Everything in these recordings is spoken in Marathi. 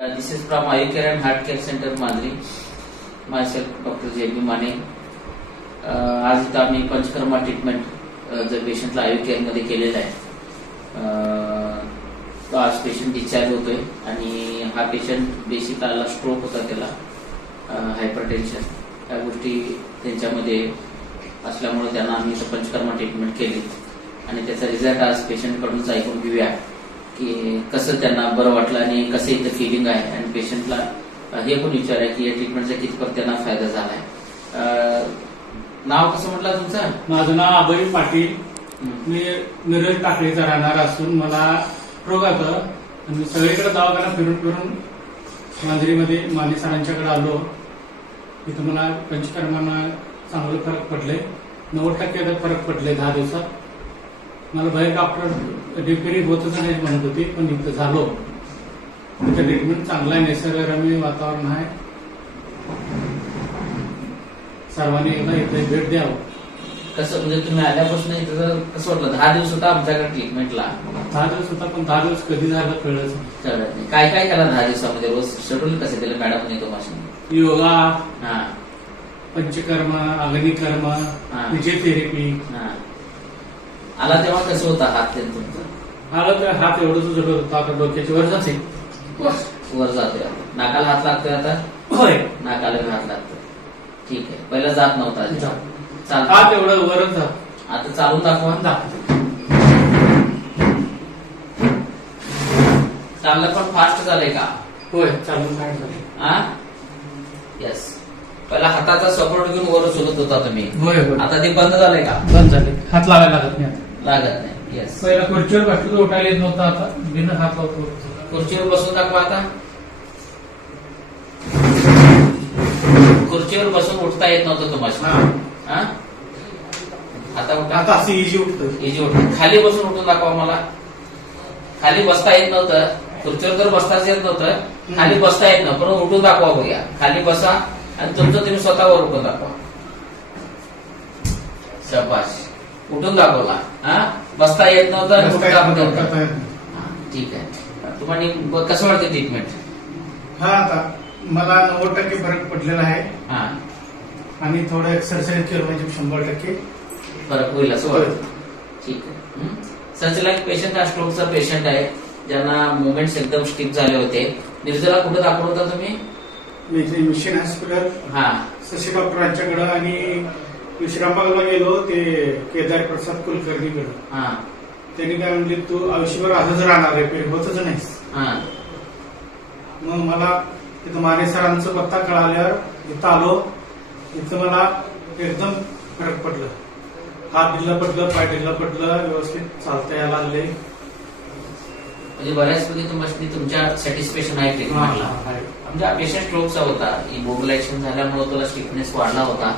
This is from Ayurcare and Heart Care Center, Madri. Myself, Dr. J.B. Mane. आज इथं आम्ही पंचकर्मा ट्रीटमेंट जर पेशंटला आयुर्केअर मध्ये केलेला आहे. तो आज पेशंट डिस्चार्ज होतोय आणि हा पेशंट बेसिक आला स्ट्रोक होता, त्याला हायपरटेन्शन, या गोष्टी त्यांच्यामध्ये असल्यामुळे त्यांना आम्ही इथं पंचकर्मा ट्रीटमेंट केली आणि त्याचा रिझल्ट आज पेशंट कडूनच ऐकून घेऊया की कसं त्यांना बरं वाटलं आणि कसं इथं फिलिंग आहे. आणि पेशंटला हे पण विचार आहे की या ट्रीटमेंटचा कितपत त्यांना फायदा झालाय. नाव कसं म्हटलं तुमचं? माझं नाव अभय पाटील. मी मिरज टाकळीचा राहणार असून मला रोग होता आणि सगळीकडे दवाखाना फिरून फिरून मांजरीमध्ये माने सरांच्याकडे आलो. तिथं मला पंचकर्मांना चांगले फरक पडले, 90% फरक पडले 10 दिवसात. मला बाहेर डॉक्टर रिपेअरिंग होतच नाही म्हणत होती, पण इथं झालो. तिथं ट्रीटमेंट चांगला आहे, निसर्गरम्य वातावरण आहे. सर्वांनी एकदा इथे भेट द्यावं. कसं म्हणजे तुम्ही आल्यापासून इथं कसं वाटलं? 10 दिवस होता आमच्याकडे ट्रीटमेंटला. 10 दिवस होता, पण 10 दिवस कधी झालं कळलंच नाही. काय काय केला 10 दिवसामध्ये? रोज शेड्यूल कसं केलं मॅडम येतो माशी? योगा, हा, पंचकर्म, अग्निकर्म, फिजिओथेरपी. आला तेव्हा कसं होता हात तुमचा? आलं तर हात एवढंच जडत होता, आता डोक्याची वर जाते. वर जातोय. नाकाला हात लागतोय आता? होय, नाकाला हात लागतोय. ठीक आहे. पहिला जात नव्हता. चालतं. हात एवढं वरच जात. आता चालून दाखवा. चाललं पण फास्ट झालंय का? होय, चालून काय झालं. हा, येस. पहिला हाताचा सपोर्ट घेऊन वर चलत होता तुम्ही. होय होय. आता ते बंद झालंय का? बंद झाले, हात लावायला लागत नाही आता. लागत नाही. येस. पहिला खुर्चीवर बसलो तर उठायला येत नव्हतं, आता बिना हात लावतो. खुर्चीवर बसून दाखवा आता. खुर्चीवर बसून उठता येत नव्हतं तुम्हाला. हा, आता उठा. आता असं इजी उठतं. इजी उठत. खाली बसून उठून दाखवा मला. खाली बसता येत नव्हतं, खुर्चीवर तर बसताच येत नव्हतं, खाली बसता येत नव्हतं, पण उठून दाखवा बघूया. खाली बसा आणि तुमचं तुम्ही स्वतःवर उठून दाखवा. शाबाश. उठून दाखवला. हा, बसता येत नव्हतं, ठीक आहे. तुम्हाला कसं वाटतं ट्रीटमेंट? हा, आता मला 90% फरक पडलेला आहे. हा, आणि थोडं एक्सरसाइज केलं म्हणजे 100% फरक होईल असं वाटतं. ठीक आहे. संचलन पेशंट हा स्ट्रोकचा पेशंट आहे, ज्यांना मुवमेंट्स एकदम स्टिफ झाले होते. निर्जला कुठे दाखवलं होता तुम्ही? मिशन हॉस्पिटल, हा, शशी डॉक्टरांच्याकडं. आणि विश्रामबागला गेलो, ते केदार प्रसाद कुलकर्णीकडे. हा, त्यांनी काय म्हणले, तू आयुष्यभर आजच राहणार आहे, पेरी होतच नाहीस. हा. मग मला तिथं माने सरांचं पत्ता कळाल्यावर इथं आलो. इथं मला एकदम फरक पडलं. हात ढिल्ला पडलं, पाय ढिल्ला पडलं, व्यवस्थित चालता यायला लागले. म्हणजे बऱ्याचपैकी तुमच्या सॅटिस्फॅक्शन आहे ट्रीटमेंटला. म्हणजे हा पेशंट स्ट्रोकचा होता, इमोबिलायझेशन झाल्यामुळे त्याला स्टिफनेस वाढला होता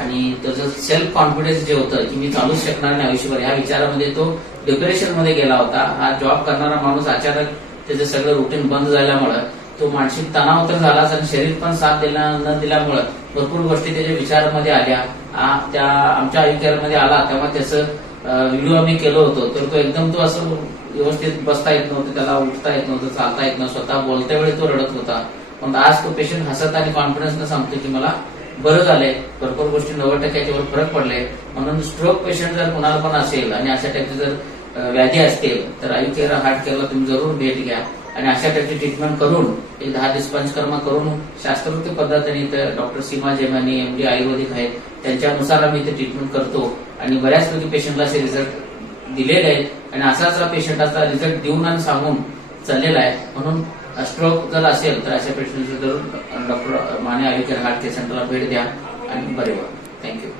आणि त्याचं सेल्फ कॉन्फिडन्स जे होतं की मी चालूच शकणार नाही आयुष्यभर, ह्या विचारामध्ये तो डिप्रेशन मध्ये गेला होता. हा जॉब करणारा माणूस अचानक त्याचं सगळं रुटीन बंद झाल्यामुळं तो मानसिक तणाव तर झालाच आणि शरीर पण साथ न दिल्यामुळं भरपूर गोष्टी त्याच्या विचारामध्ये आल्या. त्या आमच्या आयुर्केअरमध्ये आला तेव्हा त्याचं व्हिडिओ आम्ही केलं होतं, तर तो एकदम तो असं व्यवस्थित बसता येत नव्हतं, त्याला उठता येत नव्हतं, चालता येत नव्हतं, स्वतः बोलत्या वेळी तो रडत होता. पण आज तो पेशंट हसत आणि कॉन्फिडन्सनं सांगतो की मला बरं झालंय, भरपूर गोष्टी 90% वर फरक पडले. म्हणून स्ट्रोक पेशंट जर कुणाला पण असेल आणि अशा टाईपची जर व्याधी असतील तर आयुर्केअर हार्ट केअरला तुम्ही जरूर भेट घ्या आणि अशा टाईपची ट्रीटमेंट करून एक 10 दिवस पंचकर्मा करून शास्त्रोक्त पद्धतीने इथं डॉक्टर सीमा जेमानी MD आयुर्वेदिक आहेत, त्यांच्यानुसार आम्ही इथे ट्रीटमेंट करतो आणि बऱ्याचपैकी पेशंटला असे रिझल्ट दिलेले आहेत आणि असाच पेशंटाचा रिझल्ट देऊन आणि सांगून चाललेला आहे. म्हणून स्ट्रोक जर असेल तर अशा पेशंटची जरूर डॉक्टर माने आयुर्वेदिक हार्ट केअर सेंटरला भेट द्या आणि बरे व्हा. थँक्यू.